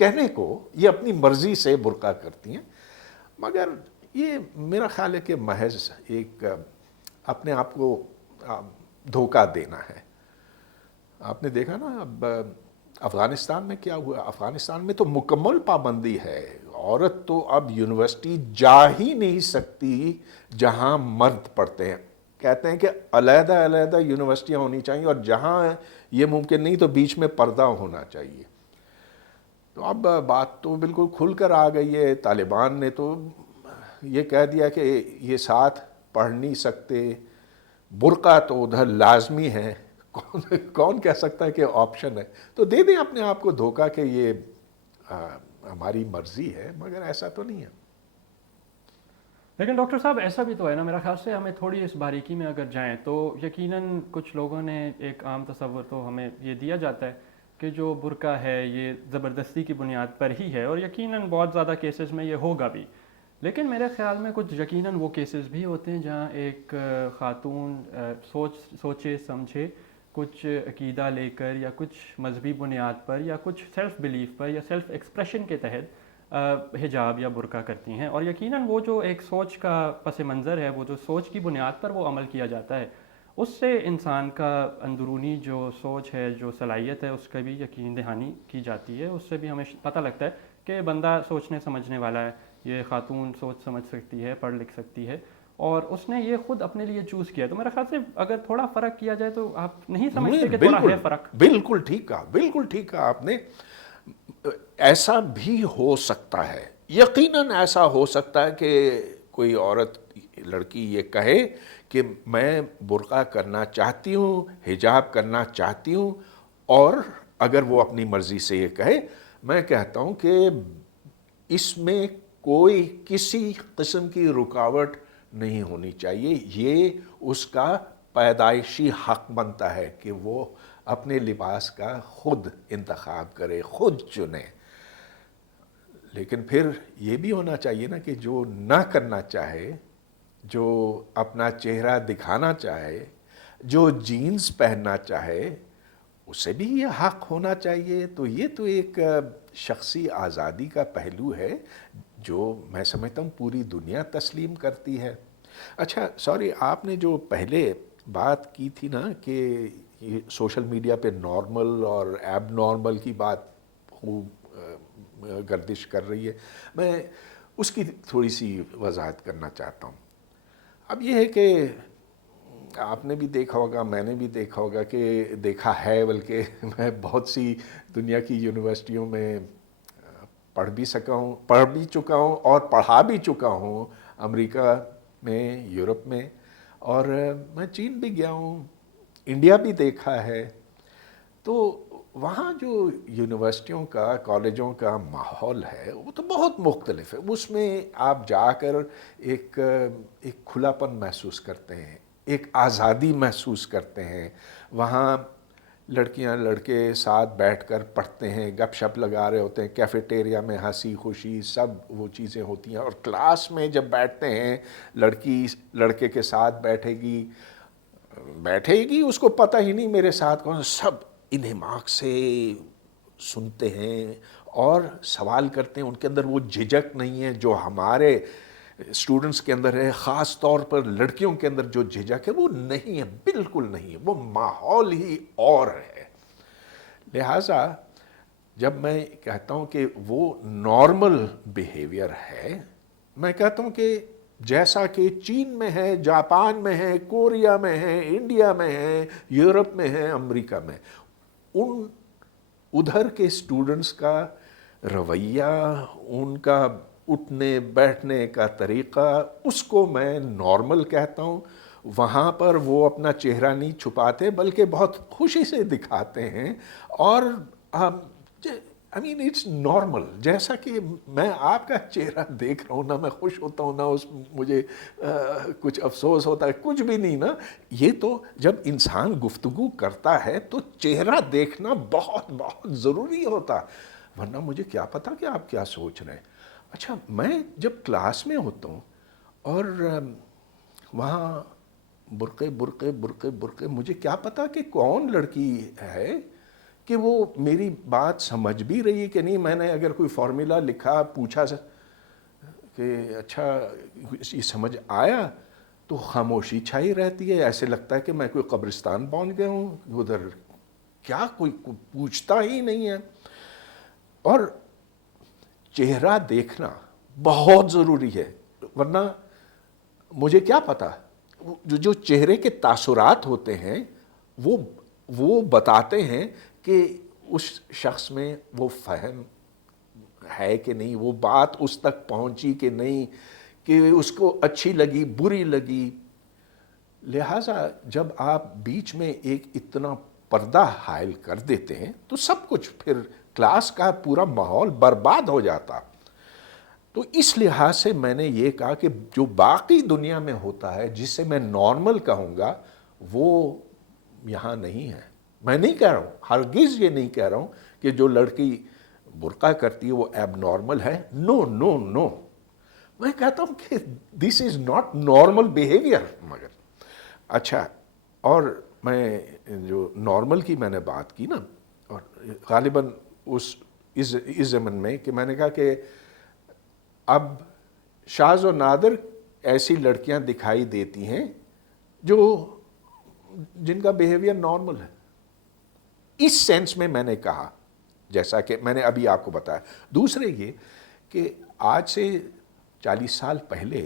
کہنے کو یہ اپنی مرضی سے برقع کرتی ہیں، مگر یہ میرا خیال ہے کہ محض ایک اپنے آپ کو دھوکہ دینا ہے۔ آپ نے دیکھا نا اب افغانستان میں کیا ہوا، افغانستان میں تو مکمل پابندی ہے، عورت تو اب یونیورسٹی جا ہی نہیں سکتی جہاں مرد پڑھتے ہیں، کہتے ہیں کہ علیحدہ علیحدہ یونیورسٹیاں ہونی چاہیے، اور جہاں یہ ممکن نہیں تو بیچ میں پردہ ہونا چاہیے۔ تو اب بات تو بالکل کھل کر آ گئی ہے، طالبان نے تو یہ کہہ دیا کہ یہ ساتھ پڑھ نہیں سکتے، برقع تو ادھر لازمی ہے، کون کہہ سکتا ہے کہ آپشن ہے؟ تو دے دیں اپنے آپ کو دھوکہ کہ یہ ہماری مرضی ہے، مگر ایسا تو نہیں ہے۔ لیکن ڈاکٹر صاحب ایسا بھی تو ہے نا، میرا خیال سے ہمیں تھوڑی اس باریکی میں اگر جائیں تو یقیناً کچھ لوگوں نے ایک عام تصور تو ہمیں یہ دیا جاتا ہے کہ جو برقع ہے یہ زبردستی کی بنیاد پر ہی ہے، اور یقیناً بہت زیادہ کیسز میں یہ ہوگا بھی، لیکن میرے خیال میں کچھ یقیناً وہ کیسز بھی ہوتے ہیں جہاں ایک خاتون سوچے سمجھے کچھ عقیدہ لے کر یا کچھ مذہبی بنیاد پر یا کچھ سیلف بلیف پر یا سیلف ایکسپریشن کے تحت حجاب یا برقع کرتی ہیں، اور یقیناً وہ جو ایک سوچ کا پس منظر ہے، وہ جو سوچ کی بنیاد پر وہ عمل کیا جاتا ہے، اس سے انسان کا اندرونی جو سوچ ہے، جو صلاحیت ہے، اس کا بھی یقین دہانی کی جاتی ہے۔ اس سے بھی ہمیں پتہ لگتا ہے کہ بندہ سوچنے سمجھنے والا ہے، یہ خاتون سوچ سمجھ سکتی ہے، پڑھ لکھ سکتی ہے، اور اس نے یہ خود اپنے لیے چوز کیا۔ تو میرا خیال سے اگر تھوڑا فرق کیا جائے تو آپ نہیں سمجھتے کہ تھوڑا بالکل ہے فرق؟ بالکل ٹھیک کہا، بالکل ٹھیک کہا آپ نے۔ ایسا بھی ہو سکتا ہے، یقیناً ایسا ہو سکتا ہے کہ کوئی عورت لڑکی یہ کہے کہ میں برقع کرنا چاہتی ہوں، حجاب کرنا چاہتی ہوں، اور اگر وہ اپنی مرضی سے یہ کہے، میں کہتا ہوں کہ اس میں کوئی کسی قسم کی رکاوٹ نہیں ہونی چاہیے، یہ اس کا پیدائشی حق بنتا ہے کہ وہ اپنے لباس کا خود انتخاب کرے، خود چنے۔ لیکن پھر یہ بھی ہونا چاہیے نا کہ جو نہ کرنا چاہے، جو اپنا چہرہ دکھانا چاہے، جو جینز پہننا چاہے، اسے بھی یہ حق ہونا چاہیے۔ تو یہ تو ایک شخصی آزادی کا پہلو ہے جو میں سمجھتا ہوں پوری دنیا تسلیم کرتی ہے۔ اچھا سوری، آپ نے جو پہلے بات کی تھی نا کہ یہ سوشل میڈیا پہ نارمل اور ایب نارمل کی بات خوب گردش کر رہی ہے، میں اس کی تھوڑی سی وضاحت کرنا چاہتا ہوں۔ اب یہ ہے کہ آپ نے بھی دیکھا ہوگا، میں نے بھی دیکھا ہوگا، کہ دیکھا ہے بلکہ میں بہت سی دنیا کی یونیورسٹیوں میں پڑھ بھی چکا ہوں اور پڑھا بھی چکا ہوں، امریکہ میں، یورپ میں، اور میں چین بھی گیا ہوں، انڈیا بھی دیکھا ہے۔ تو وہاں جو یونیورسٹیوں کا، کالجوں کا ماحول ہے وہ تو بہت مختلف ہے۔ اس میں آپ جا کر ایک کھلا پن محسوس کرتے ہیں، ایک آزادی محسوس کرتے ہیں۔ وہاں لڑکیاں لڑکے ساتھ بیٹھ کر پڑھتے ہیں، گپ شپ لگا رہے ہوتے ہیں، کیفیٹیریا میں ہنسی خوشی سب وہ چیزیں ہوتی ہیں، اور کلاس میں جب بیٹھتے ہیں لڑکی لڑکے کے ساتھ بیٹھے گی اس کو پتہ ہی نہیں میرے ساتھ کون، سب انہماک سے سنتے ہیں اور سوال کرتے ہیں۔ ان کے اندر وہ جھجک نہیں ہے جو ہمارے اسٹوڈنٹس کے اندر ہے، خاص طور پر لڑکیوں کے اندر جو جھجک ہے وہ نہیں ہے، بالکل نہیں ہے، وہ ماحول ہی اور ہے۔ لہٰذا جب میں کہتا ہوں کہ وہ نارمل بیہیویئر ہے، میں کہتا ہوں کہ جیسا کہ چین میں ہے، جاپان میں ہے، کوریا میں ہے، انڈیا میں ہے، یورپ میں ہے، امریکہ میں، ادھر کے اسٹوڈنٹس کا رویہ، ان کا اٹھنے بیٹھنے کا طریقہ، اس کو میں نارمل کہتا ہوں۔ وہاں پر وہ اپنا چہرہ نہیں چھپاتے بلکہ بہت خوشی سے دکھاتے ہیں، اور I mean it's normal۔ جیسا کہ میں آپ کا چہرہ دیکھ رہا ہوں نا، میں خوش ہوتا ہوں نا، مجھے کچھ افسوس ہوتا ہے، کچھ بھی نہیں نا۔ یہ تو جب انسان گفتگو کرتا ہے تو چہرہ دیکھنا بہت بہت ضروری ہوتا، ورنہ مجھے کیا پتا کہ آپ کیا سوچ رہے ہیں۔ اچھا میں جب کلاس میں ہوتا ہوں اور وہاں برقعے، مجھے کیا پتا کہ کون لڑکی ہے کہ وہ میری بات سمجھ بھی رہی ہے کہ نہیں. میں نے اگر کوئی فارمولا لکھا, پوچھا کہ اچھا یہ سمجھ آیا, تو خاموشی چھائی رہتی ہے. ایسے لگتا ہے کہ میں کوئی قبرستان پہنچ گیا ہوں, ادھر کیا کوئی پوچھتا ہی نہیں ہے. اور چہرہ دیکھنا بہت ضروری ہے, ورنہ مجھے کیا پتا, جو چہرے کے تاثرات ہوتے ہیں وہ بتاتے ہیں کہ اس شخص میں وہ فہم ہے کہ نہیں, وہ بات اس تک پہنچی کہ نہیں, کہ اس کو اچھی لگی بری لگی. لہٰذا جب آپ بیچ میں ایک اتنا پردہ حائل کر دیتے ہیں تو سب کچھ, پھر کلاس کا پورا ماحول برباد ہو جاتا. تو اس لحاظ سے میں نے یہ کہا کہ جو باقی دنیا میں ہوتا ہے, جس سے میں نارمل کہوں گا, وہ یہاں نہیں ہے. میں نہیں کہہ رہا ہوں, ہرگز یہ نہیں کہہ رہا ہوں کہ جو لڑکی برقع کرتی ہے وہ ایب نارمل ہے. نو نو نو, میں کہتا ہوں کہ دس از ناٹ نارمل بیہیویئر. مگر اچھا, اور میں جو نارمل کی میں نے بات کی نا, اور غالباً اس زمن میں کہ میں نے کہا کہ اب شاذ و نادر ایسی لڑکیاں دکھائی دیتی ہیں جن کا بیہیویئر نارمل ہے. اس سینس میں نے کہا, جیسا کہ میں نے ابھی آپ کو بتایا. دوسرے یہ کہ آج سے 40 سال پہلے,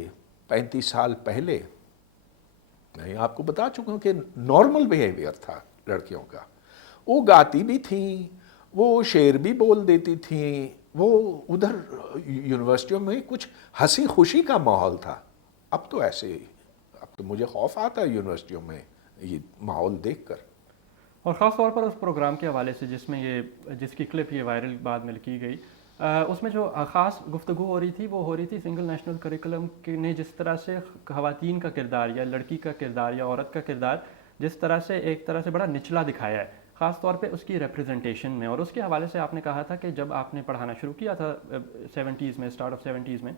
35 سال پہلے, میں آپ کو بتا چکا ہوں کہ نارمل بیہیویئر تھا لڑکیوں کا. وہ گاتی بھی تھیں, وہ شعر بھی بول دیتی تھیں, وہ ادھر یونیورسٹیوں میں کچھ ہنسی خوشی کا ماحول تھا. اب تو ایسے, اب تو مجھے خوف آتا ہے یونیورسٹیوں میں یہ ماحول دیکھ کر. اور خاص طور پر اس پروگرام کے حوالے سے جس کی کلپ یہ وائرل بعد میں کی گئی, اس میں جو خاص گفتگو ہو رہی تھی سنگل نیشنل کریکولم نے جس طرح سے خواتین کا کردار یا لڑکی کا کردار یا عورت کا کردار جس طرح سے ایک طرح سے بڑا نچلا دکھایا ہے, خاص طور پہ اس کی ریپریزنٹیشن میں. اور اس کے حوالے سے آپ نے کہا تھا کہ جب آپ نے پڑھانا شروع کیا تھا 70s میں, اسٹارٹ آف 70s میں,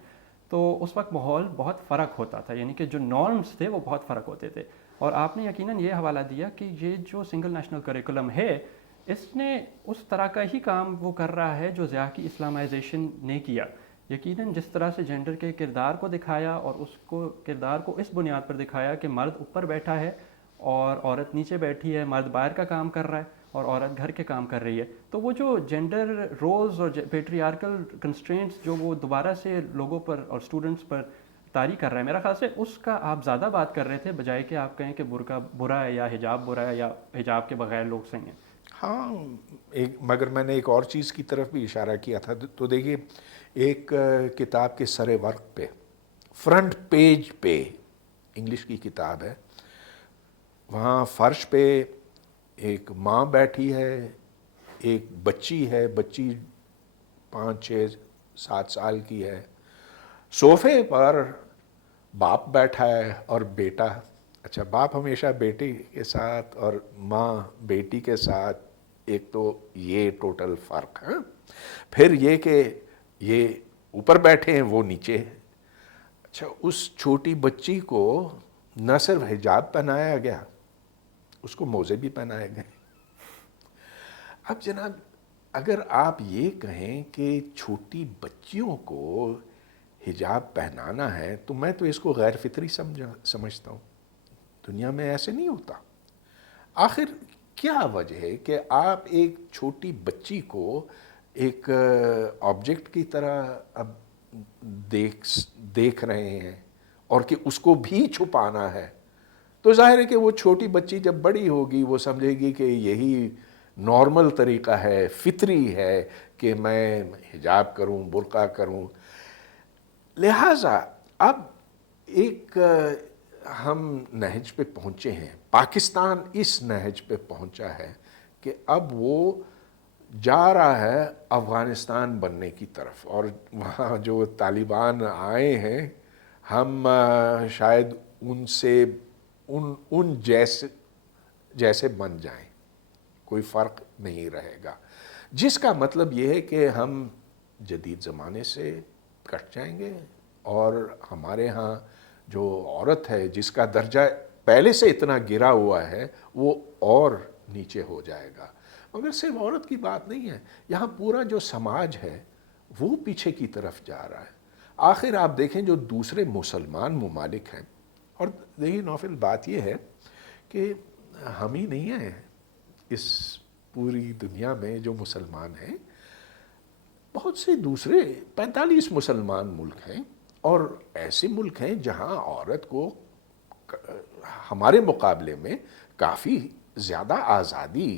تو اس وقت ماحول بہت فرق ہوتا تھا, یعنی کہ جو نارمز تھے وہ بہت فرق ہوتے تھے. اور آپ نے یقیناً یہ حوالہ دیا کہ یہ جو سنگل نیشنل کریکولم ہے, اس نے اس طرح کا ہی کام وہ کر رہا ہے جو ضیاء کی اسلامائزیشن نے کیا. یقیناً جس طرح سے جینڈر کے کردار کو دکھایا اور اس کو کردار کو اس بنیاد پر دکھایا کہ مرد اوپر بیٹھا ہے اور عورت نیچے بیٹھی ہے, مرد باہر کا کام کر رہا ہے اور عورت گھر کے کام کر رہی ہے. تو وہ جو جینڈر رولز اور پیٹریارکل کنسٹرینٹس جو وہ دوبارہ سے لوگوں پر اور اسٹوڈنٹس پر طاری کر رہا ہے, میرا خیال سے اس کا آپ زیادہ بات کر رہے تھے بجائے کہ آپ کہیں کہ برقع برا ہے یا حجاب برا ہے یا حجاب کے بغیر لوگ صحیح ہیں. ہاں, مگر میں نے ایک اور چیز کی طرف بھی اشارہ کیا تھا. تو دیکھیے, ایک کتاب کے سر ورق پہ, فرنٹ پیج پہ, انگلش کی کتاب ہے, وہاں فرش پہ ایک ماں بیٹھی ہے, ایک بچی ہے, بچی 5 6 7 سال کی ہے. صوفے پر باپ بیٹھا ہے اور بیٹا. اچھا, باپ ہمیشہ بیٹی کے ساتھ اور ماں بیٹی کے ساتھ, ایک تو یہ ٹوٹل فرق ہے. پھر یہ کہ یہ اوپر بیٹھے ہیں, وہ نیچے. اچھا, اس چھوٹی بچی کو نہ صرف حجاب پہنایا گیا, اس کو موزے بھی پہنائے گئے. اب جناب, اگر آپ یہ کہیں کہ چھوٹی بچیوں کو حجاب پہنانا ہے تو میں تو اس کو غیر فطری سمجھتا ہوں. دنیا میں ایسے نہیں ہوتا. آخر کیا وجہ ہے کہ آپ ایک چھوٹی بچی کو ایک آبجیکٹ کی طرح اب دیکھ رہے ہیں اور کہ اس کو بھی چھپانا ہے؟ تو ظاہر ہے کہ وہ چھوٹی بچی جب بڑی ہوگی وہ سمجھے گی کہ یہی نارمل طریقہ ہے, فطری ہے کہ میں حجاب کروں, برقع کروں. لہٰذا اب ایک ہم نہج پہ پہنچے ہیں, پاکستان اس نہج پہ پہنچا ہے کہ اب وہ جا رہا ہے افغانستان بننے کی طرف. اور وہاں جو طالبان آئے ہیں, ہم شاید ان سے ان جیسے بن جائیں, کوئی فرق نہیں رہے گا. جس کا مطلب یہ ہے کہ ہم جدید زمانے سے کٹ جائیں گے اور ہمارے ہاں جو عورت ہے جس کا درجہ پہلے سے اتنا گرا ہوا ہے وہ اور نیچے ہو جائے گا. مگر صرف عورت کی بات نہیں ہے، یہاں پورا جو سماج ہے وہ پیچھے کی طرف جا رہا ہے۔ آخر آپ دیکھیں جو دوسرے مسلمان ممالک ہیں، اور دیکھیے نوفل بات یہ ہے کہ ہم ہی نہیں ہیں اس پوری دنیا میں جو مسلمان ہیں، بہت سے دوسرے 45 مسلمان ملک ہیں، اور ایسے ملک ہیں جہاں عورت کو ہمارے مقابلے میں کافی زیادہ آزادی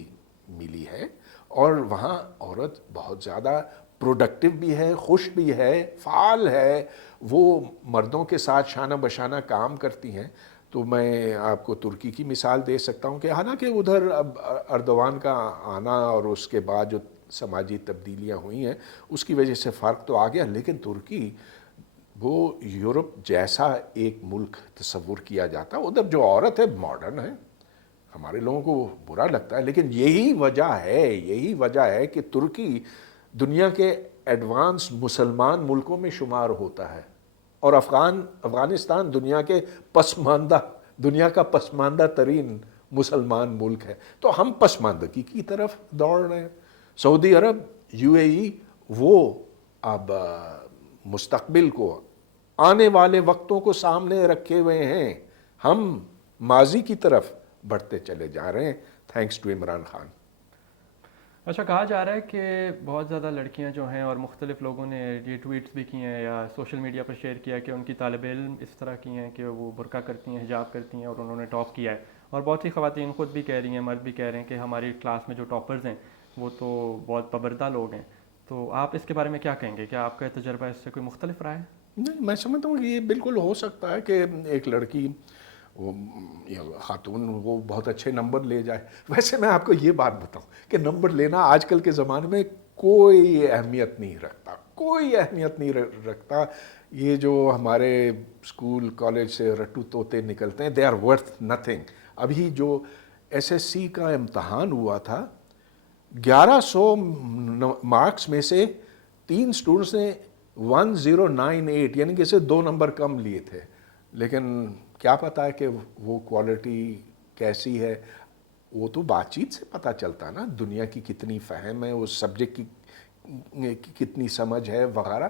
ملی ہے، اور وہاں عورت بہت زیادہ پروڈکٹیو بھی ہے، خوش بھی ہے، فعال ہے، وہ مردوں کے ساتھ شانہ بشانہ کام کرتی ہیں۔ تو میں آپ کو ترکی کی مثال دے سکتا ہوں کہ حالانکہ ادھر اب اردوان کا آنا اور اس کے بعد جو سماجی تبدیلیاں ہوئی ہیں اس کی وجہ سے فرق تو آ گیا، لیکن ترکی وہ یورپ جیسا ایک ملک تصور کیا جاتا، ادھر جو عورت ہے ماڈرن ہے، ہمارے لوگوں کو برا لگتا ہے، لیکن یہی وجہ ہے کہ ترکی دنیا کے ایڈوانس مسلمان ملکوں میں شمار ہوتا ہے، اور افغانستان دنیا کا پسماندہ ترین مسلمان ملک ہے۔ تو ہم پسماندگی کی طرف دوڑ رہے ہیں۔ سعودی عرب، یو اے ای، وہ اب مستقبل کو، آنے والے وقتوں کو سامنے رکھے ہوئے ہیں، ہم ماضی کی طرف بڑھتے چلے جا رہے ہیں، تھینکس ٹو عمران خان۔ اچھا، کہا جا رہا ہے کہ بہت زیادہ لڑکیاں جو ہیں، اور مختلف لوگوں نے یہ ٹویٹس بھی کی ہیں یا سوشل میڈیا پر شیئر کیا کہ ان کی طالب علم اس طرح کی ہیں کہ وہ برقع کرتی ہیں، حجاب کرتی ہیں، اور انہوں نے ٹاپ کیا ہے، اور بہت سی خواتین خود بھی کہہ رہی ہیں، مرد بھی کہہ رہے ہیں کہ ہماری کلاس میں جو ٹاپرز ہیں وہ تو بہت پابردہ لوگ ہیں۔ تو آپ اس کے بارے میں کیا کہیں گے؟ کیا آپ کا تجربہ اس سے کوئی مختلف رہا ہے؟ نہیں، میں سمجھتا ہوں کہ یہ بالکل ہو سکتا ہے کہ ایک لڑکی خاتون وہ بہت اچھے نمبر لے جائے۔ ویسے میں آپ کو یہ بات بتاؤں کہ نمبر لینا آج کل کے زمانے میں کوئی اہمیت نہیں رکھتا۔ یہ جو ہمارے اسکول کالج سے رٹو طوطے نکلتے ہیں، دے آر ورتھ نتھنگ۔ ابھی جو ایس ایس سی کا امتحان ہوا تھا، 1100 مارکس میں سے 3 اسٹوڈنٹس نے 1098 یعنی کہ اسے 2 نمبر کم لیے تھے، لیکن کیا پتا ہے کہ وہ کوالٹی کیسی ہے؟ وہ تو بات چیت سے پتہ چلتا نا، دنیا کی کتنی فہم ہے، اس سبجیکٹ کی کتنی سمجھ ہے وغیرہ،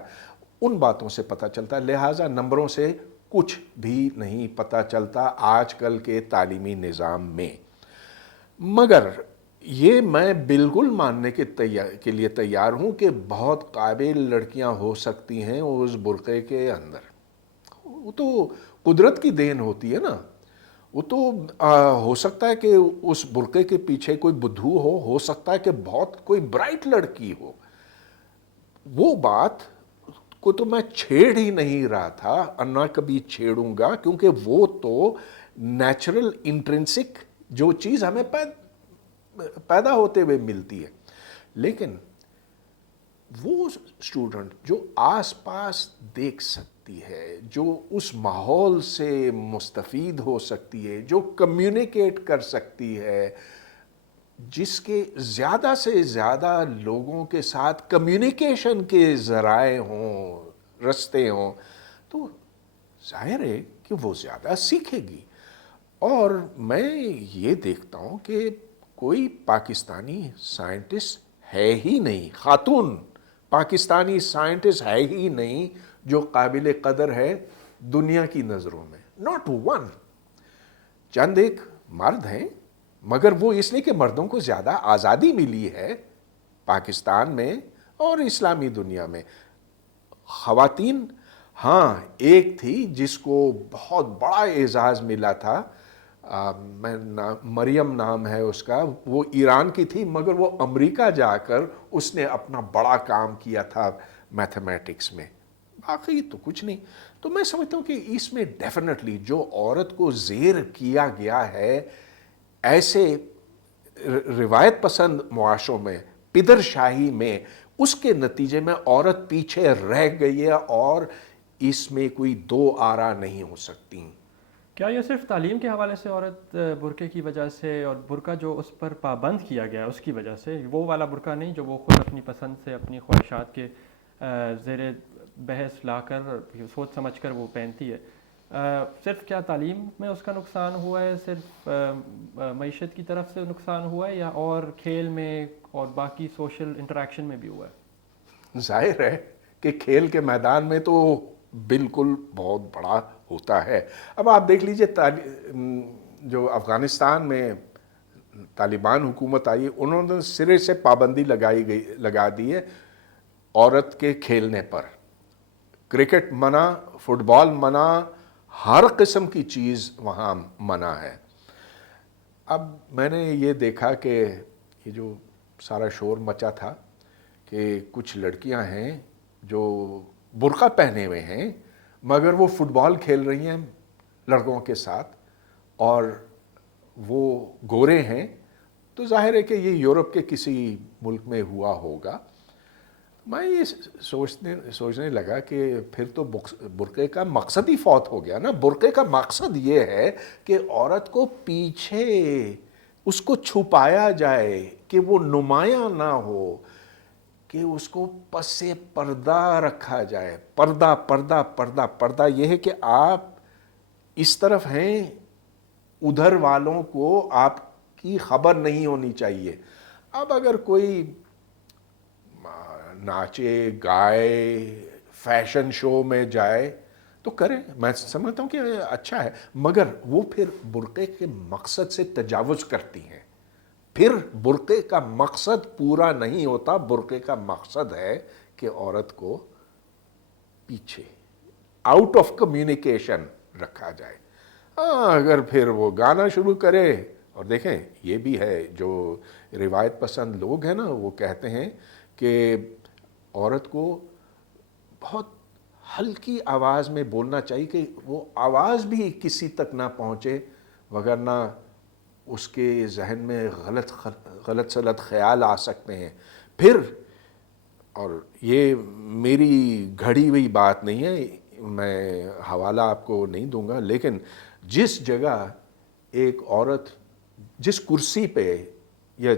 ان باتوں سے پتہ چلتا ہے۔ لہٰذا نمبروں سے کچھ بھی نہیں پتہ چلتا آج کل کے تعلیمی نظام میں۔ مگر یہ میں بالکل ماننے کے لیے تیار ہوں کہ بہت قابل لڑکیاں ہو سکتی ہیں اس برقعے کے اندر۔ وہ تو قدرت کی دین ہوتی ہے نا، وہ تو ہو سکتا ہے کہ اس برقعے کے پیچھے کوئی بدھو ہو سکتا ہے کہ بہت کوئی برائٹ لڑکی ہو۔ وہ بات کو تو میں چھیڑ ہی نہیں رہا تھا اور نہ کبھی چھیڑوں گا، کیونکہ وہ تو نیچرل انٹرنسک جو چیز ہمیں پیدا ہوتے ہوئے ملتی ہے۔ لیکن وہ اسٹوڈنٹ جو آس پاس دیکھ سکتی ہے، جو اس ماحول سے مستفید ہو سکتی ہے، جو کمیونیکیٹ کر سکتی ہے، جس کے زیادہ سے زیادہ لوگوں کے ساتھ کمیونیکیشن کے ذرائع ہوں، رستے ہوں، تو ظاہر ہے کہ وہ زیادہ سیکھے گی۔ اور میں یہ دیکھتا ہوں کہ کوئی پاکستانی سائنٹسٹ ہے ہی نہیں، خاتون پاکستانی سائنٹسٹ ہے ہی نہیں جو قابل قدر ہے دنیا کی نظروں میں، ناٹ ون۔ چند ایک مرد ہیں، مگر وہ اس لیے کہ مردوں کو زیادہ آزادی ملی ہے پاکستان میں اور اسلامی دنیا میں۔ خواتین، ہاں ایک تھی جس کو بہت بڑا اعزاز ملا تھا، مریم نام ہے اس کا، وہ ایران کی تھی مگر وہ امریکہ جا کر اس نے اپنا بڑا کام کیا تھا میتھمیٹکس میں، باقی تو کچھ نہیں۔ تو میں سمجھتا ہوں کہ اس میں ڈیفینیٹلی جو عورت کو زیر کیا گیا ہے ایسے روایت پسند معاشروں میں، پدر شاہی میں، اس کے نتیجے میں عورت پیچھے رہ گئی ہے، اور اس میں کوئی دو آرا نہیں ہو سکتی۔ کیا یہ صرف تعلیم کے حوالے سے عورت برقعے کی وجہ سے، اور برقع جو اس پر پابند کیا گیا اس کی وجہ سے، وہ والا برقع نہیں جو وہ خود اپنی پسند سے، اپنی خواہشات کے زیر بحث لا کر سوچ سمجھ کر وہ پہنتی ہے، صرف کیا تعلیم میں اس کا نقصان ہوا ہے، صرف معیشت کی طرف سے نقصان ہوا ہے، یا اور کھیل میں اور باقی سوشل انٹریکشن میں بھی ہوا ہے؟ ظاہر ہے کہ کھیل کے میدان میں تو بالکل بہت بڑا ہوتا ہے. اب آپ دیکھ لیجئے جو افغانستان میں طالبان حکومت آئی, انہوں نے سرے سے پابندی لگا دی ہے عورت کے کھیلنے پر. کرکٹ منع, فٹ بال منع, ہر قسم کی چیز وہاں منع ہے. اب میں نے یہ دیکھا کہ یہ جو سارا شور مچا تھا کہ کچھ لڑکیاں ہیں جو برقع پہنے ہوئے ہیں مگر وہ فٹ بال کھیل رہی ہیں لڑکوں کے ساتھ, اور وہ گورے ہیں, تو ظاہر ہے کہ یہ یورپ کے کسی ملک میں ہوا ہوگا. میں یہ سوچنے لگا کہ پھر تو برقعے کا مقصد ہی فوت ہو گیا نا. برقعے کا مقصد یہ ہے کہ عورت کو پیچھے اس کو چھپایا جائے, کہ وہ نمایاں نہ ہو, کہ اس کو پس پردہ رکھا جائے. پردہ پردہ پردہ پردہ یہ ہے کہ آپ اس طرف ہیں, ادھر والوں کو آپ کی خبر نہیں ہونی چاہیے. اب اگر کوئی ناچے گائے, فیشن شو میں جائے تو کرے, میں سمجھتا ہوں کہ اچھا ہے, مگر وہ پھر برقعے کے مقصد سے تجاوز کرتی ہیں. پھر برقعے کا مقصد پورا نہیں ہوتا. برقعے کا مقصد ہے کہ عورت کو پیچھے آؤٹ آف کمیونیکیشن رکھا جائے. اگر پھر وہ گانا شروع کرے, اور دیکھیں یہ بھی ہے جو روایت پسند لوگ ہیں نا, وہ کہتے ہیں کہ عورت کو بہت ہلکی آواز میں بولنا چاہیے کہ وہ آواز بھی کسی تک نہ پہنچے, وگرنہ اس کے ذہن میں غلط سلط خیال آ سکتے ہیں. پھر, اور یہ میری گھڑی ہوئی بات نہیں ہے, میں حوالہ آپ کو نہیں دوں گا, لیکن جس جگہ ایک عورت, جس کرسی پہ یا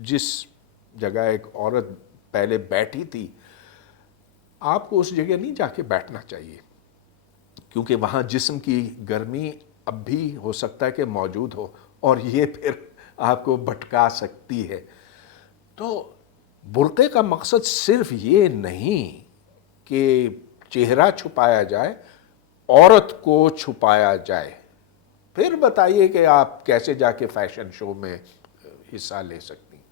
جس جگہ ایک عورت پہلے بیٹھی تھی, آپ کو اس جگہ نہیں جا کے بیٹھنا چاہیے, کیونکہ وہاں جسم کی گرمی اب بھی ہو سکتا ہے کہ موجود ہو, اور یہ پھر آپ کو بھٹکا سکتی ہے. تو برقعے کا مقصد صرف یہ نہیں کہ چہرہ چھپایا جائے, عورت کو چھپایا جائے. پھر بتائیے کہ آپ کیسے جا کے فیشن شو میں حصہ لے سکتی ہیں.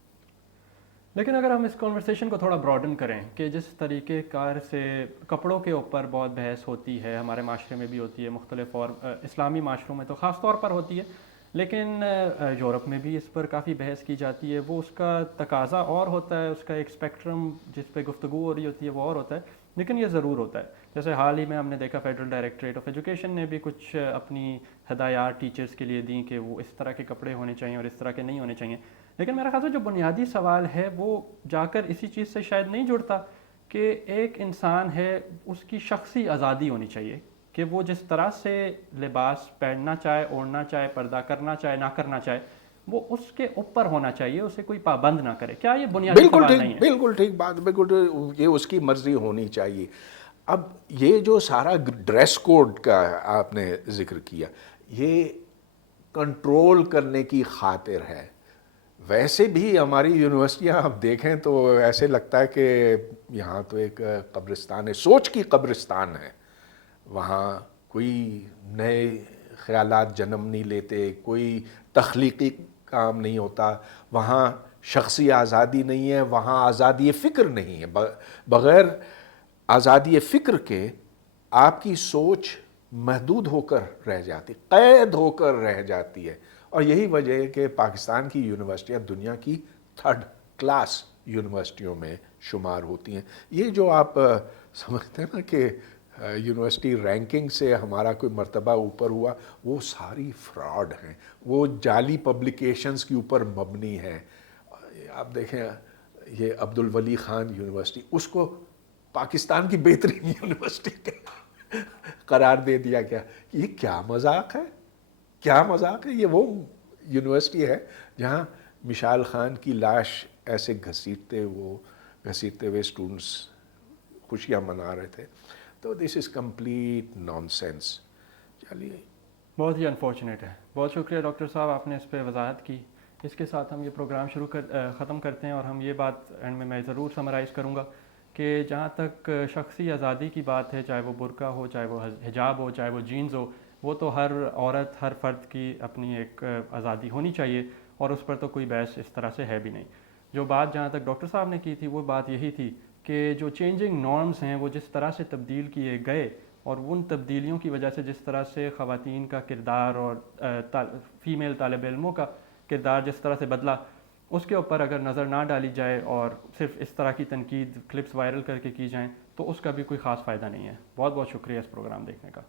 لیکن اگر ہم اس کنورسیشن کو تھوڑا براڈن کریں کہ جس طریقے کار سے کپڑوں کے اوپر بہت بحث ہوتی ہے, ہمارے معاشرے میں بھی ہوتی ہے مختلف, اور اسلامی معاشروں میں تو خاص طور پر ہوتی ہے, لیکن یورپ میں بھی اس پر کافی بحث کی جاتی ہے. وہ اس کا تقاضا اور ہوتا ہے, اس کا ایک اسپیکٹرم جس پہ گفتگو ہو رہی ہوتی ہے وہ اور ہوتا ہے, لیکن یہ ضرور ہوتا ہے. جیسے حال ہی میں ہم نے دیکھا فیڈرل ڈائریکٹریٹ آف ایجوکیشن نے بھی کچھ اپنی ہدایات ٹیچرز کے لیے دیں کہ وہ اس طرح کے کپڑے ہونے چاہیے اور اس طرح کے نہیں ہونے چاہیے. لیکن میرا خیال ہے جو بنیادی سوال ہے وہ جا کر اسی چیز سے شاید نہیں جڑتا کہ ایک انسان ہے, اس کی شخصی آزادی ہونی چاہیے کہ وہ جس طرح سے لباس پہننا چاہے, اوڑھنا چاہے, پردہ کرنا چاہے, نہ کرنا چاہے, وہ اس کے اوپر ہونا چاہیے, اسے کوئی پابند نہ کرے. کیا یہ بنیادی سوال نہیں ہے؟ بالکل ٹھیک بات, بالکل یہ اس کی مرضی ہونی چاہیے. اب یہ جو سارا ڈریس کوڈ کا آپ نے ذکر کیا, یہ کنٹرول کرنے کی خاطر ہے. ویسے بھی ہماری یونیورسٹیاں آپ دیکھیں تو ایسے لگتا ہے کہ یہاں تو ایک قبرستان ہے, سوچ کی قبرستان ہے. وہاں کوئی نئے خیالات جنم نہیں لیتے, کوئی تخلیقی کام نہیں ہوتا, وہاں شخصی آزادی نہیں ہے, وہاں آزادی فکر نہیں ہے. بغیر آزادی فکر کے آپ کی سوچ محدود ہو کر رہ جاتی, قید ہو کر رہ جاتی ہے. اور یہی وجہ ہے کہ پاکستان کی یونیورسٹیاں دنیا کی 3rd کلاس یونیورسٹیوں میں شمار ہوتی ہیں. یہ جو آپ سمجھتے ہیں نا کہ یونیورسٹی رینکنگ سے ہمارا کوئی مرتبہ اوپر ہوا, وہ ساری فراڈ ہیں, وہ جعلی پبلیکیشنز کے اوپر مبنی ہے. آپ دیکھیں یہ عبدالولی خان یونیورسٹی, اس کو پاکستان کی بہترین یونیورسٹی قرار دے دیا گیا. یہ کیا مذاق ہے, کیا مذاق ہے. یہ وہ یونیورسٹی ہے جہاں مشال خان کی لاش ایسے گھسیٹتے ہوئے اسٹوڈنٹس خوشیاں منا رہے تھے. تو دس از کمپلیٹ نان سینس. چلیے, بہت ہی انفارچونیٹ ہے. بہت شکریہ ڈاکٹر صاحب, آپ نے اس پہ وضاحت کی. اس کے ساتھ ہم یہ پروگرام ختم کرتے ہیں، اور ہم یہ بات اینڈ میں ضرور سمرائز کروں گا کہ جہاں تک شخصی آزادی کی بات ہے، چاہے وہ برقع ہو، چاہے وہ حجاب ہو، چاہے وہ جینز ہو، وہ تو ہر عورت، ہر فرد کی اپنی ایک آزادی ہونی چاہیے، اور اس پر تو کوئی بحث اس طرح سے ہے بھی نہیں۔ جو بات جہاں تک ڈاکٹر صاحب نے کی تھی وہ بات یہی تھی کہ جو چینجنگ نارمز ہیں وہ جس طرح سے تبدیل کیے گئے، اور ان تبدیلیوں کی وجہ سے جس طرح سے خواتین کا کردار اور فیمیل طالب علموں کا کردار جس طرح سے بدلا، اس کے اوپر اگر نظر نہ ڈالی جائے اور صرف اس طرح کی تنقید کلپس وائرل کر کے کی جائیں تو اس کا بھی کوئی خاص فائدہ نہیں ہے۔ بہت بہت شکریہ اس پروگرام دیکھنے کا۔